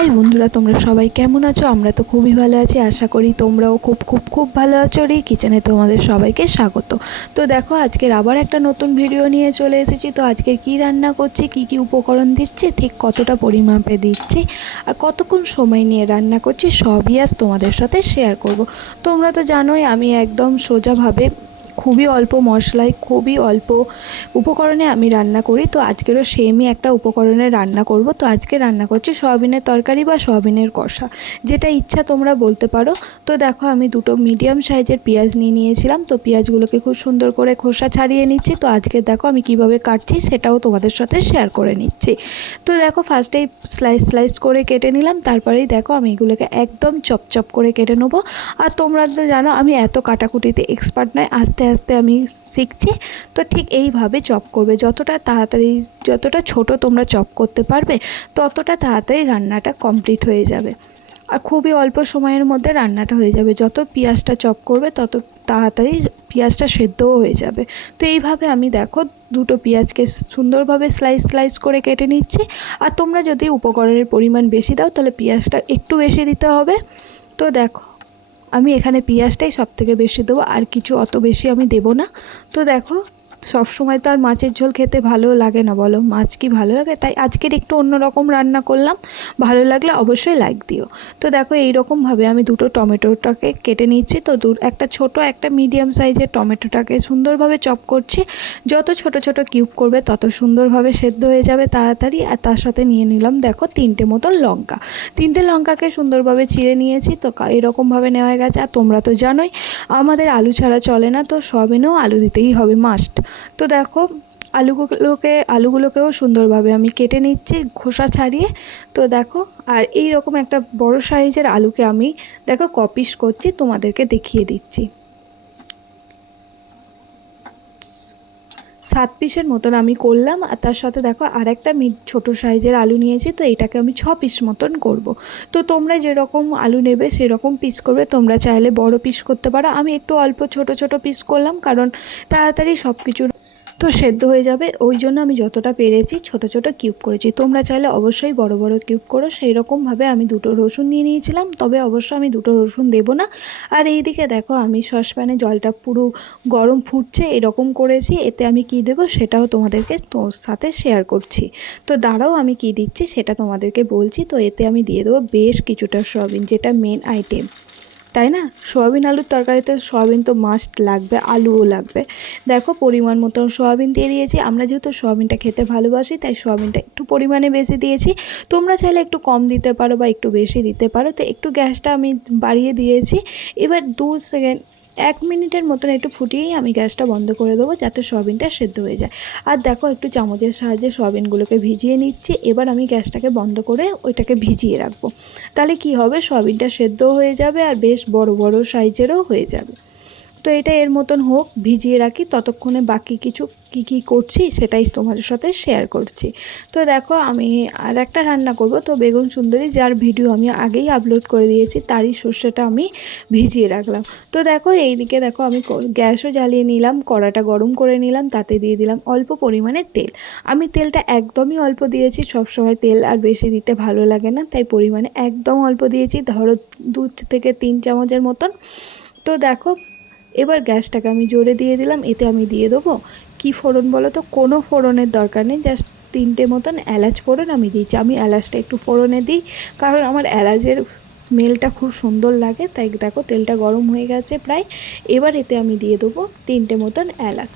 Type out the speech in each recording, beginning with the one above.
High বন্ধুরা, তোমরা সবাই কেমন আছো? আমরা তো খুবই ভালো আছি, আশা করি তোমরাও খুব খুব খুব ভালো আছো। রে কিচেনে তোমাদের সবাইকে স্বাগত। তো দেখো, আজকের আবার একটা নতুন ভিডিও নিয়ে চলে এসেছি। তো আজকে কি রান্না করছি, কি কি উপকরণ দিচ্ছি, ঠিক কতটা পরিমাপে দিচ্ছি, আর কতক্ষণ সময় নিয়ে রান্না করছি, সবই আজ তোমাদের সাথে শেয়ার করব। তোমরা তো জানোই, আমি একদম সোজাভাবে খুবই অল্প মশলায়, খুবই অল্প উপকরণে আমি রান্না করি। তো আজকেরও সেমই একটা উপকরণে রান্না করব। তো আজকে রান্না করছি সয়াবিনের তরকারি বা সয়াবিনের কষা। যেটা ইচ্ছা তোমরা বলতে পারো। তো দেখো, আমি দুটো মিডিয়াম সাইজের পেঁয়াজ নিয়ে নিয়েছিলাম। তো পেঁয়াজগুলোকে খুব সুন্দর করে খোসা ছাড়িয়ে নিচ্ছি। তো আজকে দেখো, আমি কীভাবে কাটছি সেটাও তোমাদের সাথে শেয়ার করে নিচ্ছি। তো দেখো ফার্স্টেই স্লাইস স্লাইস করে কেটে নিলাম। তারপরেই দেখো, আমি এগুলোকে একদম চপ চপ করে কেটে নেব। আর তোমরা তো জানো, আমি এত কাটাকুটিতে এক্সপার্ট নয়। আস্তে আস্তে আমি শিখছি। তো ঠিক এইভাবে চপ করবে। যতটা তাড়াতাড়ি, যতটা ছোট তোমরা চপ করতে পারবে, ততটা তাড়াতাড়ি রান্নাটা কমপ্লিট হয়ে যাবে। আর খুবই অল্প সময়ের মধ্যে রান্নাটা হয়ে যাবে। যত পেঁয়াজটা চপ করবে, তত তাড়াতাড়ি পেঁয়াজটা সেদ্ধও হয়ে যাবে। তো এইভাবে আমি দেখো, দুটো পেঁয়াজকে সুন্দরভাবে স্লাইস স্লাইস করে কেটে নিচ্ছি। আর তোমরা যদি উপকরণের পরিমাণ বেশি দাও, তাহলে পেঁয়াজটা একটু বেশি দিতে হবে। তো দেখো আমি এখানে পেঁয়াজটাই সব থেকে বেশি দেবো, আর কিছু অত বেশি আমি দেবো না। তো দেখো সব সময় তো আর মাছের ঝোল খেতে ভালো লাগে না, বলো। মাছ কি ভালো লাগে? তাই আজকের একটু অন্যরকম রান্না করলাম। ভালো লাগলে অবশ্যই লাইক দিও। তো দেখো, এইরকমভাবে আমি দুটো টমেটোটাকে কেটে নিচ্ছি। তো দু, একটা ছোট, একটা মিডিয়াম সাইজের টমেটোটাকে সুন্দরভাবে চপ করছি। যত ছোট ছোট কিউব করবে, তত সুন্দরভাবে সেদ্ধ হয়ে যাবে তাড়াতাড়ি। আর তার সাথে নিয়ে নিলাম, দেখো, তিনটে মতন লঙ্কা। তিনটে লঙ্কাকে সুন্দরভাবে চিড়ে নিয়েছি। তো এরকমভাবে নেওয়া গেছে। আর তোমরা তো জানোই, আমাদের আলু ছাড়া চলে না। তো সবিনেও আলু দিতেই হবে মাস্ট তো দেখো, আলুগুলোকে, আলুগুলোকেও সুন্দরভাবে আমি কেটে নিচ্ছি, খোসা ছাড়িয়ে। তো দেখো, আর এই রকম একটা বড় সাইজের আলুকে আমি, দেখো কপিস করছি, তোমাদেরকে দেখিয়ে দিচ্ছি। সাত পিসের মতন আমি করলাম, আর তার সাথে দেখো আর একটা মিড, ছোটো সাইজের আলু নিয়েছি, তো এটাকে আমি ছ পিস মতন করব। তো তোমরা যেরকম আলু নেবে সেরকম পিস করবে, তোমরা চাইলে বড় পিস করতে পারো আমি একটু অল্প ছোট ছোট পিস করলাম, কারণ তাড়াতাড়ি সব কিছু তো সেদ্ধ হয়ে যাবে। ওই জন্য আমি যতটা পেরেছি ছোট ছোট কিউব করেছি। তোমরা চাইলে অবশ্যই বড় বড় কিউব করো। সেই রকমভাবে আমি দুটো রসুন নিয়ে নিয়েছিলাম। তবে অবশ্য আমি দুটো রসুন দেবো না। আর এই দিকে দেখো, আমি সসপ্যানে জলটা পুরো গরম ফুটছে, এরকম করেছি। এতে আমি কি দেবো সেটাও তোমাদেরকে তোর সাথে শেয়ার করছি। তো দাঁড়াও, আমি কি দিচ্ছি সেটা তোমাদেরকে বলছি। তো এতে আমি দিয়ে দেবো বেশ কিছুটা সয়াবিন, যেটা মেন আইটেম তাই না? সয়াবিন, আলুর তরকারিতে সয়াবিন তো মাস্ট লাগবে, আলুও লাগবে। দেখো পরিমাণ মতন সয়াবিন দিয়ে দিয়েছি। আমরা যেহেতু সয়াবিনটা খেতে ভালোবাসি, তাই সয়াবিনটা একটু পরিমাণে বেশি দিয়েছি। তোমরা চাইলে একটু কম দিতে পারো বা একটু বেশি দিতে পারো। তো একটু গ্যাসটা আমি বাড়িয়ে দিয়েছি। এবার দু সেকেন্ড এক মিনিটের মতন একটু ফুটিয়েই আমি গ্যাসটা বন্ধ করে দেবো, যাতে সয়াবিনটা সেদ্ধ হয়ে যায়। আর দেখো, একটু চামচের সাহায্যে সয়াবিনগুলোকে ভিজিয়ে নিচ্ছি। এবার আমি গ্যাসটাকে বন্ধ করে ওইটাকে ভিজিয়ে রাখব। তাহলে কি হবে? সয়াবিনটা সেদ্ধ হয়ে যাবে আর বেশ বড় বড় সাইজেরও হয়ে যাবে। তো এটা এর মতন হোক, ভিজিয়ে রাখি, ততক্ষণে বাকি কিছু কি কি করছি সেটাই তোমাদের সাথে শেয়ার করছি। তো দেখো আমি আর একটা রান্না করব, তো বেগুন সুন্দরী যার ভিডিও আমি আগেই আপলোড করে দিয়েছি, তারই সর্ষেটা আমি ভিজিয়ে রাখলাম। তো দেখো এইদিকে দেখো আমি গ্যাসও জ্বালিয়ে নিলাম, কড়াটা গরম করে নিলাম, তাতে দিয়ে দিলাম অল্প পরিমাণে তেল। আমি তেলটা একদমই অল্প দিয়েছি সবসময় তেল আর বেশি দিতে ভালো লাগে না, তাই পরিমাণে একদম অল্প দিয়েছি, ধরো দু থেকে তিন চামচের মতন। তো দেখো এবার গ্যাসটাকে আমি জোরে দিয়ে দিলাম, এতে আমি দিয়ে দেবো। কি ফোড়ন বলো তো? কোনো ফোড়নের দরকার নেই, জাস্ট তিনটে মতন এলাচ ফোড়ন আমি দিয়েছি। আমি এলাচটা একটু ফোড়নে দিই, কারণ আমার এলাচের স্মেলটা খুব সুন্দর লাগে, তাই দেখো তেলটা গরম হয়ে গেছে প্রায়। এবার এতে আমি দিয়ে দেবো তিনটে মতন এলাচ।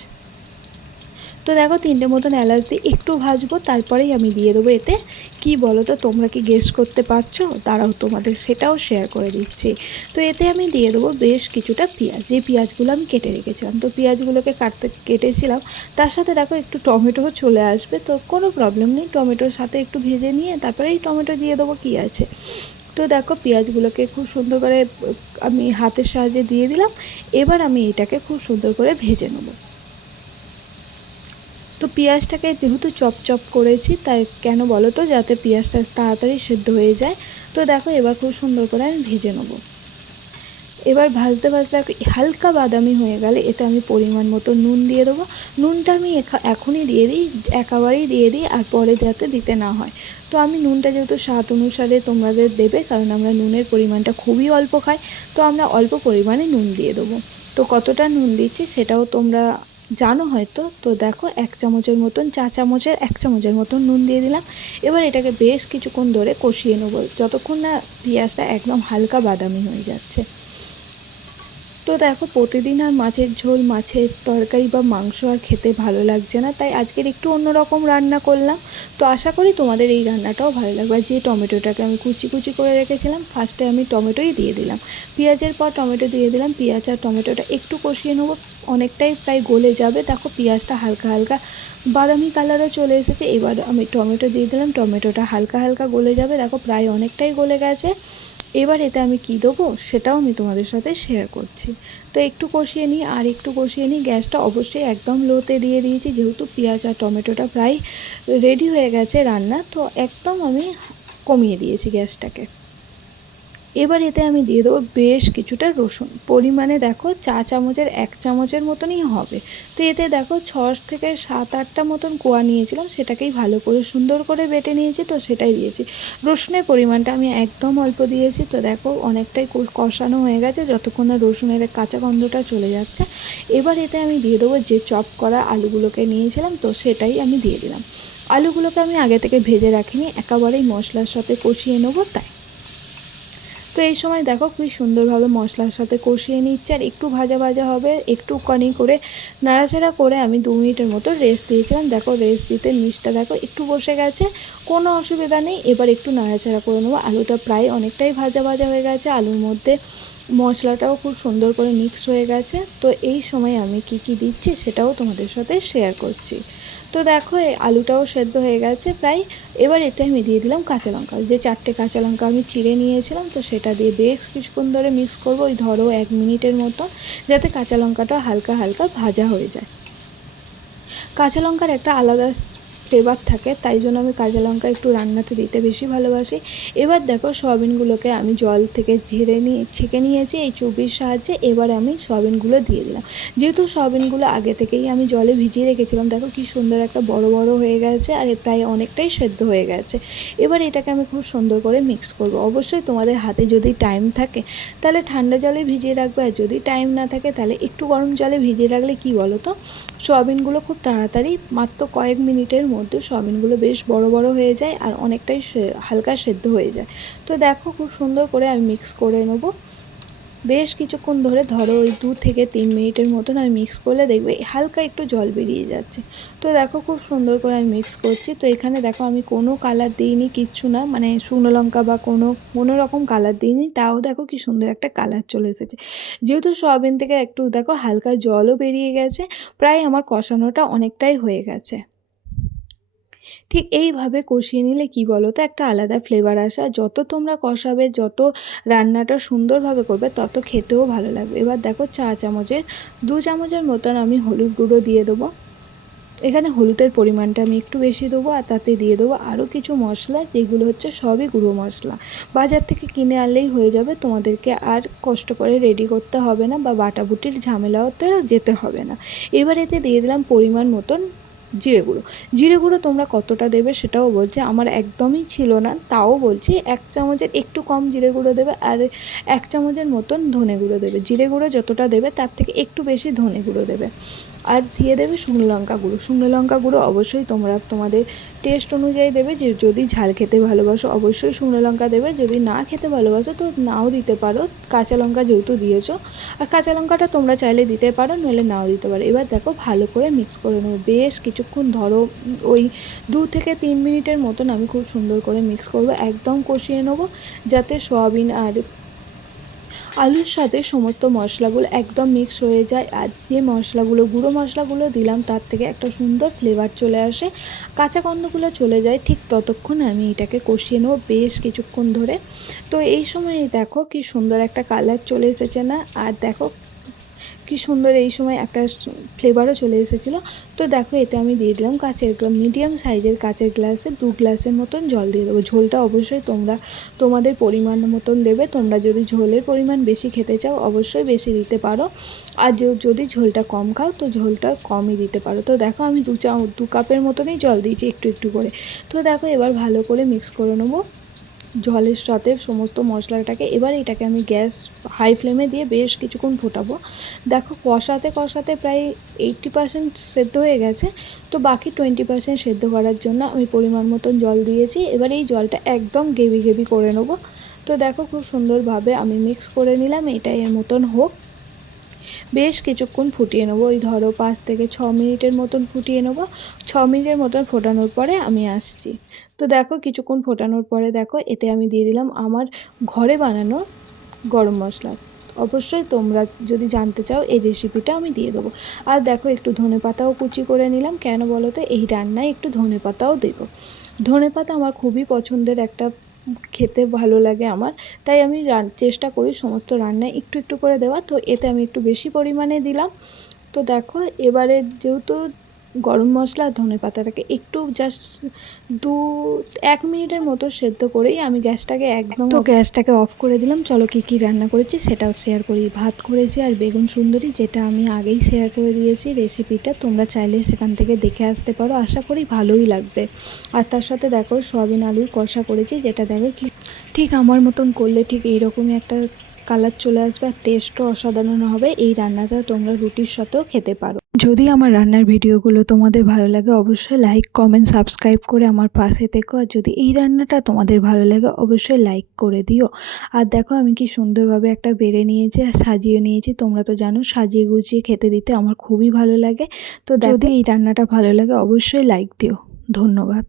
তো দেখো, তিনটে মতন এলাচ দিয়ে একটু ভাজবো, তারপরেই আমি দিয়ে দেবো এতে। কি বলো তো তোমরা কি গেস করতে পারছ? তারাও তোমাদের সেটাও শেয়ার করে দিচ্ছি। তো এতে আমি দিয়ে দেবো বেশ কিছুটা পেঁয়াজ। যে পেঁয়াজগুলো আমি কেটে রেখেছিলাম, তো পেঁয়াজগুলোকে কাটতে, কেটেছিলাম, তার সাথে দেখো একটু টমেটোও চলে আসবে, তো কোনো প্রবলেম নেই। টমেটোর সাথে একটু ভেজে নিয়ে, তারপরে এই টমেটো দিয়ে দেবো কী আছে। তো দেখো, পেঁয়াজগুলোকে খুব সুন্দর করে আমি হাতের সাহায্যে দিয়ে দিলাম। এবার আমি এটাকে খুব সুন্দর করে ভেজে নেব। তো পেঁয়াজটাকে যেহেতু চপ চপ করেছি, তাই কেন বলো তো? যাতে পেঁয়াজটা তাড়াতাড়ি সেদ্ধ হয়ে যায়। তো দেখো এবার খুব সুন্দর করে আমি ভেজে নেব। এবার ভাজতে ভাজতে হালকা বাদামি হয়ে গেলে এতে আমি পরিমাণ মতো নুন দিয়ে দেবো। নুনটা আমি এখনই দিয়ে দিই, একেবারেই দিয়ে দিই আর পরে যাতে দিতে না হয়। তো আমি নুনটা যেহেতু স্বাদ অনুসারে তোমাদের দেবে, কারণ আমরা নুনের পরিমাণটা খুবই অল্প খাই, তো আমরা অল্প পরিমাণে নুন দিয়ে দেবো। তো কতটা নুন দিচ্ছি সেটাও তোমরা জানো হয়তো? তো দেখো, এক চামচের মতন, চা চামচের এক চামচের মতন নুন দিয়ে দিলাম। এবার এটাকে বেশ কিছুক্ষণ ধরে কষিয়ে নেব। যতক্ষণ না পেঁয়াজটা একদম হালকা বাদামি হয়ে যাচ্ছে। তো দেখো, প্রতিদিন আর মাছের ঝোল, মাছের তরকারি বা মাংস আর খেতে ভালো লাগছে না। তাই আজকের একটু অন্যরকম রান্না করলাম। তো আশা করি তোমাদের এই রান্নাটাও ভালো লাগবে। যে টমেটোটাকে আমি কুচি কুচি করে রেখেছিলাম, ফার্স্টে আমি টমেটোই দিয়ে দিলাম। পেঁয়াজের পর টমেটো দিয়ে দিলাম। পেঁয়াজ আর টমেটোটা একটু কষিয়ে নেব। অনেকটাই প্রায় গলে যাবে। দেখো পেঁয়াজটা হালকা হালকা বাদামি কালারও চলে এসেছে। এবার আমি টমেটো দিয়ে দিলাম। টমেটোটা হালকা হালকা গলে যাবে। দেখো প্রায় অনেকটাই গলে গেছে। এবার এতে আমি কী দেবো সেটাও আমি তোমাদের সাথে শেয়ার করছি। তো একটু কষিয়ে নিই আর একটু কষিয়ে নিই। গ্যাসটা অবশ্যই একদম লোতে দিয়ে দিয়েছি। যেহেতু পেঁয়াজ আর টমেটোটা প্রায় রেডি হয়ে গেছে রান্না, তো একদম আমি কমিয়ে দিয়েছি গ্যাসটাকে। এবার এতে আমি দিয়ে দেবো বেশ কিছুটা রসুন। পরিমাণে দেখো চা চামচের এক চামচের মতনই হবে। তো এতে দেখো ছ থেকে সাত আটটা মতন কোয়া নিয়েছিলাম, সেটাকেই ভালো করে সুন্দর করে বেটে নিয়েছি, তো সেটাই দিয়েছি। রসুনের পরিমাণটা আমি একদম অল্প দিয়েছি, তো দেখো অনেকটাই কষানো হয়ে গেছে যতক্ষণ না রসুনের কাঁচা গন্ধটা চলে যাচ্ছে। এবার এতে আমি দিয়ে দেবো যে চপ করা আলুগুলোকে নিয়েছিলাম, তো সেটাই আমি দিয়ে দিলাম। আলুগুলোকে আমি আগে থেকে ভেজে রাখিনি, একেবারেই মশলার সাথে কষিয়ে নেব, তাই। তো এই সময় দেখো খুবই সুন্দরভাবে মশলার সাথে কষিয়ে নিচ্ছে, আর একটু ভাজা ভাজা হবে, একটু কানি করে নাড়াচাড়া করে আমি দু মিনিটের মতো রেস্ট দিয়েছিলাম। দেখো রেস্ট দিতে মিষ্টা দেখো একটু বসে গেছে, কোনো অসুবিধা নেই। এবার একটু নাড়াচাড়া করে নেব। আলুটা প্রায় অনেকটাই ভাজা ভাজা হয়ে গেছে। আলুর মধ্যে মশলাটাও খুব সুন্দর করে মিক্স হয়ে গেছে। তো এই সময় আমি কি কি দিচ্ছি সেটাও তোমাদের সাথে শেয়ার করছি। তো দেখো আলুটাও সেদ্ধ হয়ে গেছে প্রায়। এবার এতে আমি দিয়ে দিলাম কাঁচা লঙ্কা। যে চারটে কাঁচা লঙ্কা আমি চিড়ে নিয়েছিলাম, তো সেটা দিয়ে বেশ কিছুক্ষণ ধরে মিক্স করব, ওই ধরো এক মিনিটের মতো, যাতে কাঁচা লঙ্কাটা হালকা হালকা ভাজা হয়ে যায়। কাঁচা লঙ্কার একটা আলাদা ফ্লেভার থাকে, তাই জন্য আমি কাঁচা লঙ্কা একটু রান্নাতে দিতে বেশি ভালোবাসি। এবার দেখো সয়াবিনগুলোকে আমি জল থেকে ঝেড়ে নিয়ে, ছেঁকে নিয়েছি, এই চুবির সাহায্যে এবার আমি সয়াবিনগুলো দিয়ে দিলাম। যেহেতু সয়াবিনগুলো আগে থেকেই আমি জলে ভিজিয়ে রেখেছিলাম, দেখো কি সুন্দর একটা বড় বড় হয়ে গেছে আর প্রায় অনেকটাই সেদ্ধ হয়ে গেছে। এবার এটাকে আমি খুব সুন্দর করে মিক্স করব। অবশ্যই তোমাদের হাতে যদি টাইম থাকে, তাহলে ঠান্ডা জলে ভিজিয়ে রাখবে আর যদি টাইম না থাকে, তাহলে একটু গরম জলে ভিজিয়ে রাখলে কি বলো তো সয়াবিনগুলো খুব তাড়াতাড়ি মাত্র কয়েক মিনিটের মধ্যে সয়াবিনগুলো বেশ বড় বড় হয়ে যায় আর অনেকটাই হালকা সেদ্ধ হয়ে যায়। তো দেখো খুব সুন্দর করে আমি মিক্স করে নেব। বেশ কিছুক্ষণ ধরে ধরো ওই দু থেকে তিন মিনিটের মতন আমি মিক্স করলে দেখবে হালকা একটু জল বেরিয়ে যাচ্ছে। তো দেখো খুব সুন্দর করে আমি মিক্স করছি। তো এখানে দেখো আমি কোনো কালার দিইনি, কিচ্ছু না মানে শুকনো লঙ্কা বা কোনো কোনো রকম কালার দিইনি, তাও দেখো কি সুন্দর একটা কালার চলে এসেছে। যেহেতু সয়াবিন থেকে একটু দেখো হালকা জলও বেরিয়ে গেছে, প্রায় আমার কষানোটা অনেকটাই হয়ে গেছে। ঠিক এইভাবে কষিয়ে নিলে কি বলো তো একটা আলাদা ফ্লেভার আসে। যত তোমরা কষাবে, যত রান্নাটা সুন্দরভাবে করবে, তত খেতেও ভালো লাগবে। এবার দেখো চা চামচের, দু চামচের মতন আমি হলুদ গুঁড়ো দিয়ে দেবো। এখানে হলুদের পরিমাণটা আমি একটু বেশি দেবো আর তাতে দিয়ে দেবো আরও কিছু মশলা, যেগুলো হচ্ছে সবই গুঁড়ো মশলা। বাজার থেকে কিনে আনলেই হয়ে যাবে, তোমাদেরকে আর কষ্ট করে রেডি করতে হবে না বা বাটাবুটির ঝামেলাতে যেতে হবে না। এবার এতে দিয়ে দিলাম পরিমাণ মতন জিরে গুঁড়ো। জিরে গুঁড়ো তোমরা কতটা দেবে সেটাও বলছে, আমার একদমই ছিল না, তাও বলছি এক চামচের একটু কম জিরে গুঁড়ো দেবে আর এক চামচের মতন ধনে গুঁড়ো দেবে। জিরে গুঁড়ো যতটা দেবে তার থেকে একটু বেশি ধনে গুঁড়ো দেবে। আর দিয়ে দেবে শুকনো লঙ্কা গুঁড়ো। শুকনো লঙ্কা গুঁড়ো অবশ্যই তোমরা তোমাদের টেস্ট অনুযায়ী দেবে। যে যদি ঝাল খেতে ভালোবাসো, অবশ্যই শুকনো লঙ্কা দেবে। যদি না খেতে ভালোবাসো, তো নাও দিতে পারো। কাঁচা লঙ্কা যেহেতু দিয়েছ, আর কাঁচা লঙ্কাটা তোমরা চাইলে দিতে পারো নইলে নাও দিতে পারো। এবার দেখো ভালো করে মিক্স করে নেবে। বেশ কিছুক্ষণ ধরো ওই দু থেকে তিন মিনিটের মতন আমি খুব সুন্দর করে মিক্স করব। একদম কষিয়ে নেব, যাতে সয়াবিন আর আলুর সাথে সমস্ত মশলাগুলো একদম মিক্স হয়ে যায় আর যে মশলাগুলো, গুঁড়ো মশলাগুলো দিলাম তার থেকে একটা সুন্দর ফ্লেভার চলে আসে। কাঁচা গন্ধগুলো চলে যায়, ঠিক ততক্ষণ আমি এটাকে কষিয়ে নেব বেশ কিছুক্ষণ ধরে। তো এই সময় দেখো কি সুন্দর একটা কালার চলে এসেছে না? আর দেখো কি সুন্দর এই সময় একটা ফ্লেভারও চলে এসেছিল। তো দেখো, এতে আমি দিয়ে দিলাম কাচের মিডিয়াম সাইজের কাঁচের গ্লাসে দু গ্লাসের মতন জল দিয়ে দেবো। ঝোলটা অবশ্যই তোমরা, তোমাদের পরিমাণ মতন দেবে। তোমরা যদি ঝোলের পরিমাণ বেশি খেতে চাও, অবশ্যই বেশি দিতে পারো। আর যদি ঝোলটা কম খাও, তো ঝোলটা কমই দিতে পারো। তো দেখো, আমি দু চা দু কাপের মতনই জল দিয়েছি একটু একটু করে। তো দেখো, এবার ভালো করে মিক্স করে নেব। জলের সাথে সমস্ত মশলাটাকে, এবার এটাকে আমি গ্যাস হাই ফ্লেমে দিয়ে বেশ কিছুক্ষণ ফোটাবো। দেখো, কষাতে কষাতে প্রায় এইটটি পার্সেন্ট সেদ্ধ হয়ে গেছে। তো বাকি টোয়েন্টি পার্সেন্ট সেদ্ধ করার জন্য আমি পরিমাণ মতন জল দিয়েছি। এবার এই জলটা একদম গেবি গেবি করে নেব। তো দেখো, খুব সুন্দরভাবে আমি মিক্স করে নিলাম। এটাই এর মতন হোক। বেশ কিছুক্ষণ ফুটিয়ে নেব। ওই ধরো পাঁচ থেকে ছ মিনিটের মতন ফুটিয়ে নেব। ছ মিনিটের মতন ফোটানোর পরে আমি আসছি। তো দেখো, কিছুক্ষণ ফোটানোর পরে দেখো, এতে আমি দিয়ে দিলাম আমার ঘরে বানানো গরম মশলা। অবশ্যই তোমরা যদি জানতে চাও, এই রেসিপিটা আমি দিয়ে দেবো। আর দেখো, একটু ধনে পাতাও কুচি করে নিলাম। কেন বলো তো, এই রান্নায় একটু ধনে পাতাও দেবো। ধনে পাতা আমার খুবই পছন্দের একটা খেতে ভালো লাগে আমার। তাই আমি চেষ্টা করি সমস্ত রান্নায় একটু একটু করে দেওয়া। তো এতে আমি একটু বেশি পরিমাণে দিলাম। তো দেখো, এবারে যেহেতু গরম মশলা আর ধনে পাতাটাকে একটু জাস্ট দু এক মিনিটের মতো সেদ্ধ করেই আমি গ্যাসটাকে একদম তো গ্যাসটাকে অফ করে দিলাম। চলো কী কী রান্না করেছি সেটাও শেয়ার করি। ভাত করেছি আর বেগুন সুন্দরী যেটা আমি আগেই শেয়ার করে দিয়েছি রেসিপিটা তোমরা চাইলে সেখান থেকে দেখে আসতে পারো। আশা করি ভালোই লাগবে। আর তার সাথে দেখো সয়াবিন আলুর কষা করেছি যেটা দেখো কি ঠিক আমার মতন করলে ঠিক এইরকমই একটা কালার চলে আসবে। আর টেস্টও অসাধারণ হবে। এই রান্নাটা তোমরা রুটির সাথেও খেতে পারো। যদি আমার রান্নার ভিডিওগুলো তোমাদের ভালো লাগে অবশ্যই লাইক কমেন্ট সাবস্ক্রাইব করে আমার পাশে থেকো। আর যদি এই রান্নাটা তোমাদের ভালো লাগে অবশ্যই লাইক করে দিও। আর দেখো আমি কি সুন্দরভাবে একটা বেড়ে নিয়েছি আর সাজিয়ে নিয়েছি। তোমরা তো জানো সাজিয়ে গুছিয়ে খেতে দিতে আমার খুবই ভালো লাগে। তো যদি এই রান্নাটা ভালো লাগে অবশ্যই লাইক দিও। ধন্যবাদ।